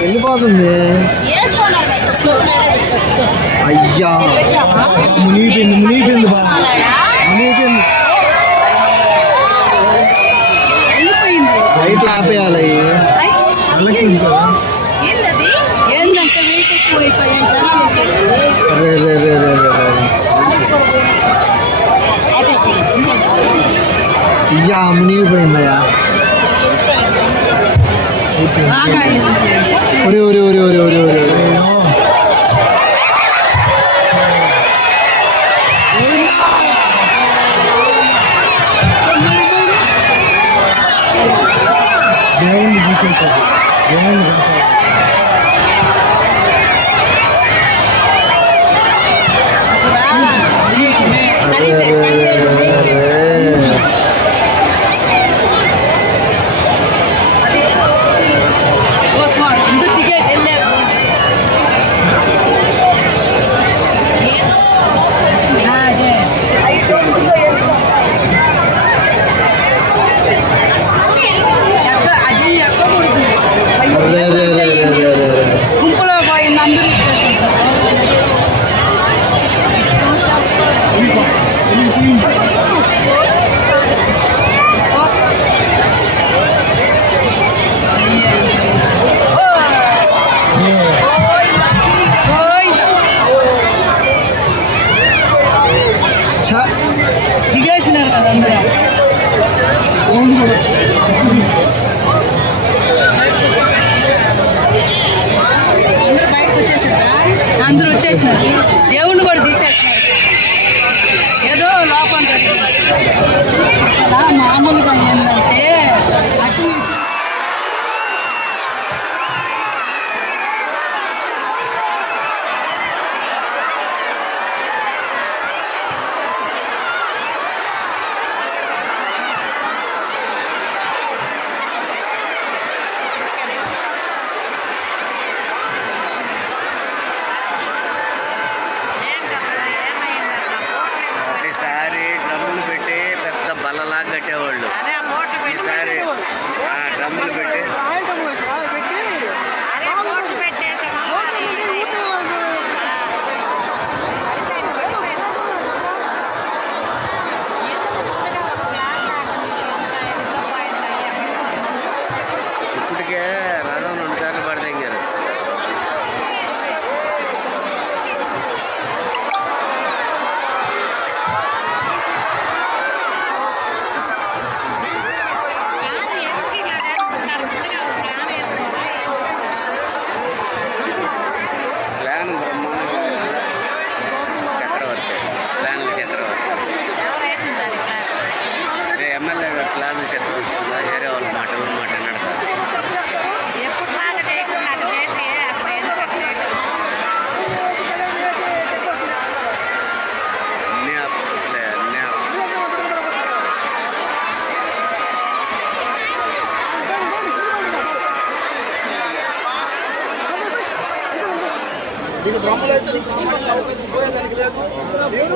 వెళ్ళిపోతుంది. అయ్యా మునిగిపోయింది మునిగిపోయింది మునిగిపోయింది. లైట్ ఆపేయాలి. అయ్యా మునిగిపోయిందయ్యా. ఒరే ఒరే ఒరే ఒరే ఒరే ఒరే దిగేసినారు కదా అందరూ. అందరూ బయటకు వచ్చేసారా? అందరూ వచ్చేసినారు. దేవుణ్ణి కూడా తీసేసినారు. ఏదో లోపం జరిగింది. మామూలుగా ఏంటంటే అటు కట్టేవాళ్ళు. ఈసారి డ్రమ్ములు పెట్టి ఇప్పటికే రథం 2 సార్లు పడదెంగారు. నీకు డ్రమ్ములు అయితే నీకు కాపాడే అవకాశం పోయేదానికి లేదు. దాని మీద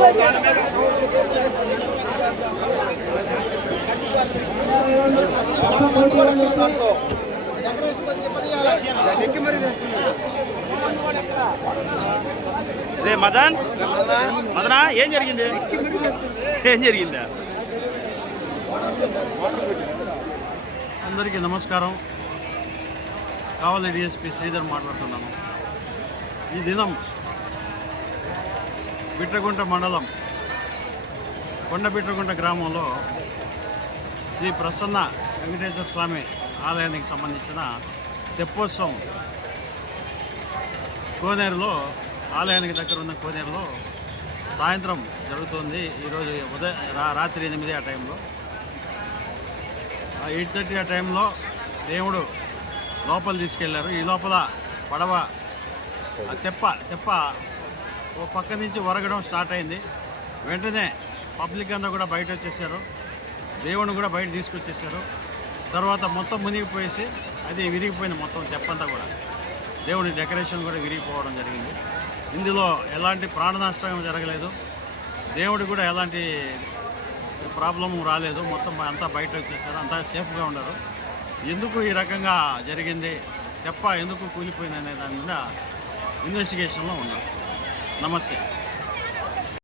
రే మదన్ మదనా ఏం జరిగింది? ఏం జరిగిందా? అందరికీ నమస్కారం. కావలి డిఎస్పీ శ్రీధర్ మాట్లాడుతున్నాను. ఈ దినం బిట్రగుంట మండలం కొండబిట్రగుంట గ్రామంలో శ్రీ ప్రసన్న వెంకటేశ్వర స్వామి ఆలయానికి సంబంధించిన తెప్పోత్సవం కోనేరులో, ఆలయానికి దగ్గర ఉన్న కోనేరులో సాయంత్రం జరుగుతుంది. ఈరోజు రాత్రి 8 ఆ టైంలో 8:30 ఆ టైంలో దేవుడు లోపల తీసుకెళ్లారు. ఈ లోపల పడవ తెప్ప ఓ పక్క నుంచి ఒరగడం స్టార్ట్ అయింది. వెంటనే పబ్లిక్ అంతా కూడా బయట వచ్చేసారు. దేవుడిని కూడా బయట తీసుకొచ్చేసారు. తర్వాత మొత్తం మునిగిపోయేసి అది విరిగిపోయింది. మొత్తం తెప్పంతా కూడా దేవుడి డెకరేషన్ కూడా విరిగిపోవడం జరిగింది. ఇందులో ఎలాంటి ప్రాణ నష్టం జరగలేదు, దేవుడికి కూడా ఎలాంటి ప్రాబ్లం రాలేదు. మొత్తం అంతా బయట వచ్చేసారు, అంతా సేఫ్గా ఉన్నారు. ఎందుకు ఈ రకంగా జరిగింది, తెప్ప ఎందుకు కూలిపోయింది అనే దాని మీద ఇన్వెస్టిగేషన్లో ఉన్నారు. నమస్తే.